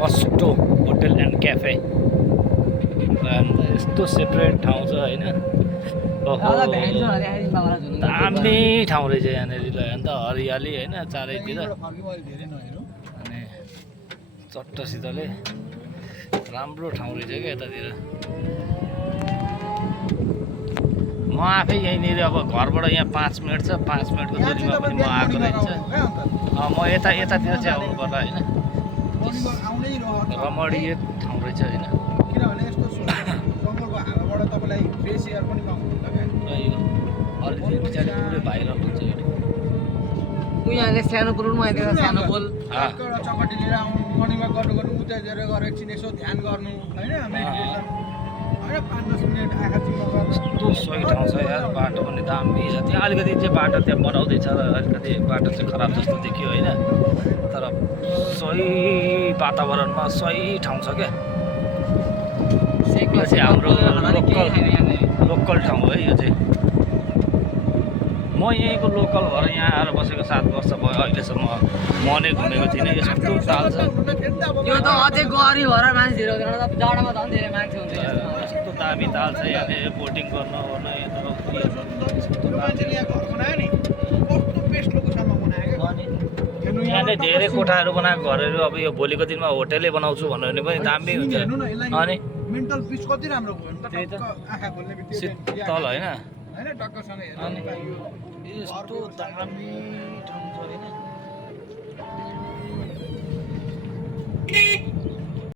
Mustoe hotel and cafe यस्तो separate ठाउँ छ होइन। दामी ठाउँ रहेछ यहाँनिर अन्त हरियाली होइन चारैतिर अनि चट्टसितले राम्रो ठाउँ रहेछ क्या यतातिर। म आफै यहीँनिर अब घरबाट यहाँ 5 मिनट छ, 5 मिनटको दूरीमा पनि म आएको रहेछ। म यतातिर चाहिँ आउनु पर्ला होइन। रमणीय ठाउँ रहेछ होइन। किनभने यस्तो जङ्गलको हावाबाट तपाईँलाई फ्रेस एयर पनि पाउनुहुन्छ क्या। र यो अलिकति पछाडि पुरै भाइरल हुन्छ यो। यहाँले सानो पुलमा सानो पुल एउटा चकटी लिएर आउनु, मर्निङ वाक गर्नु उता गएर एकछिन यसो ध्यान गर्नु होइन, मेडिटेसन होइन 5-10 मिनट आँखा चिम्म गर्नु। यस्तो सही ठाउँ छ यार। बाटो पनि दामी छ। त्यहाँ अलिकति चाहिँ बाटो त्यहाँ बनाउँदैछ र अलिकति बाटो चाहिँ खराब जस्तो देखियो होइन, तर सही वातावरणमा सही ठाउँ छ क्या। यो चाहिँ हाम्रो लोकल ठाउँ हो है यो चाहिँ। म यहीँको लोकल भएर यहाँ आएर बसेको 7 वर्ष भयो। अहिलेसम्म म नै घुमेको थिइनँ। यस्तो ताल छ यो त अझै गरी भएर मान्छेहरू जाडोमा झन् धेरै मान्छे हुन्छ। यस्तो दामी ताल छ यहाँनिर बोटिङ गर्न ओर्न यता मान्छेले यहाँ घर बनायो नि कस्तो बेस्ट लोकेसनमा बनायो क्या। यहाँले धेरै कोठाहरू बनाएको घरहरू अब यो भोलिको दिनमा होटेलै बनाउँछु भन्यो भने पनि दामी हुन्छ। अनि मेन्टल पिस कति राम्रो भयो नि त। आँखा खोल्ने बित्तिकै शीतल होइन होइन टक्कसँग हेर्नु अनि पाइयो। यस्तो दामी ठाउँ छ होइन।